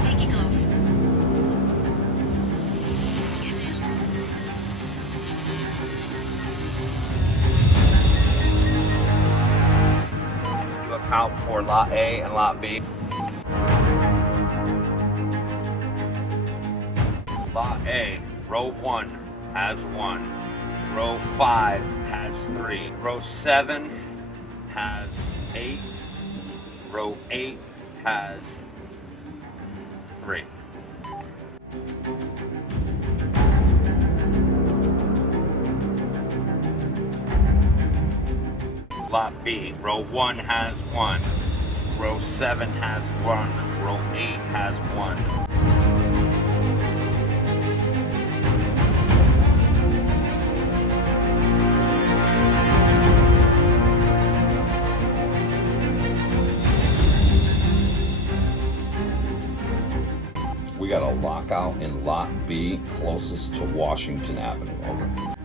Taking off. You account for Lot A and Lot B. Lot A, row 1 has 1. Row 5 has 3. Row 7 has 8. Row 8 has 3. Lot B, row 1 has 1. Row 7 has 1. Row 8 has 1. We got a lockout in Lot B closest to Washington Avenue. Over.